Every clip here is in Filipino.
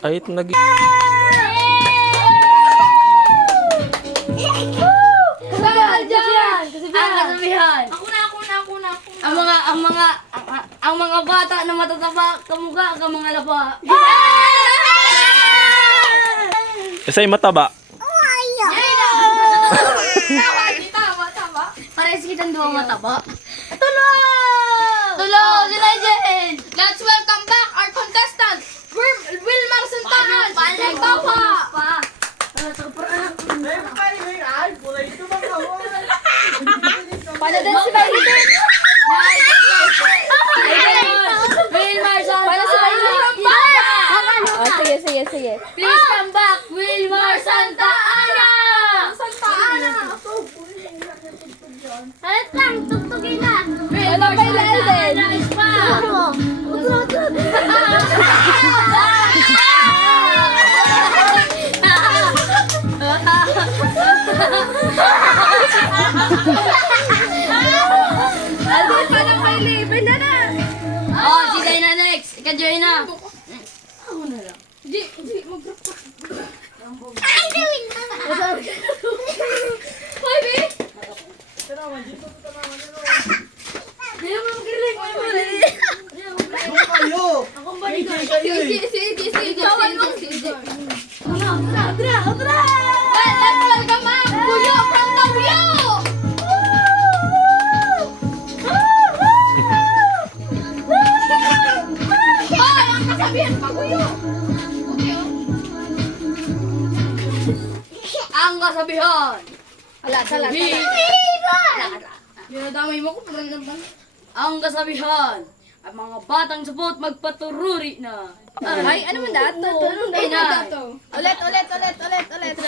Ay, ito nag... Kasabihan. Ako na. Ang mga bata na matataba kamukha ka mga lapa. Isa yung mataba. Tama. Parehas kitang dua mataba. Tulong! Si Legend! Let's welcome back our contestant, Wilmar Santaan! Nagbawa! Paano din si Bailey? Wilmar Santaan! Paano si Bailey? Sige. Please come back, Wilmar Santaana! Halit lang, tugtugin na. Wilmar Santaana is back! Alvin pa ng Bailey, benda na. Oh, si Jay na next. Ika-Jay na. Ay, gawin na. Hoy, B! Let's welcome back, Kuya from Tawyo! Hoy, ang kasabihan pa, Kuya! Ang kasabihan. Salat. Dinadamay mo ko parang naman. Ang kasabihan. Ang mga batang supot magpatururi na. Ay, ano man dato? Inay. Ulit.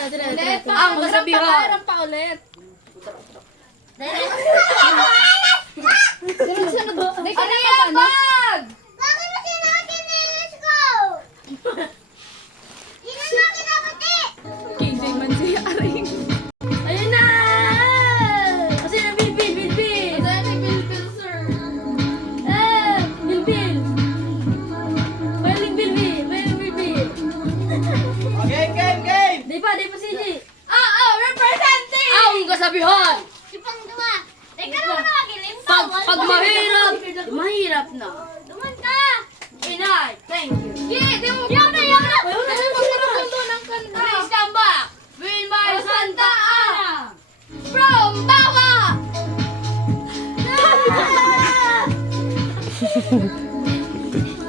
Ang kasabihan. Meron pa ulit. Sunod. Ano yan, bag? Bakit mo sinakin na yung let's go? Hindi na kinapati. Kinsay man siya, aring. Ayun na! Kasi na Bilbil. Sana nag-bilbil, sir. Bilbil. Pwedeng Bilbil. Game! Di pa Siji. Representing! Ang kasabihan. Ipang dua. Teka naman na magilim. Pag mahirap na. Duman ka. Inay, thank you. Yeah, di mo Yaw na. Kasi masarap yung doon ang kanta. Please come back. Wilmar Santa Ana. From Bawa!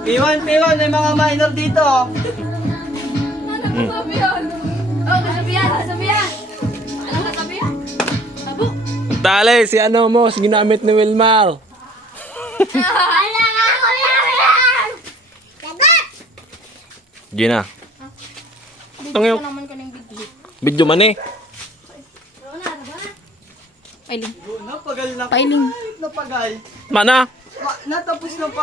Piwan, may mga minor dito. Ano kasabihan? Oh, kasabihan. Ano kasabihan? Abo. Dali, si ano mo, ginamit ni Wilmar. Wala nga ako yan. Lagot. Gina. Itong yung Naman ka ng bigli. video man eh. Pailing. Napagal na. Pailing. Napagal. Mana? Natapos na pa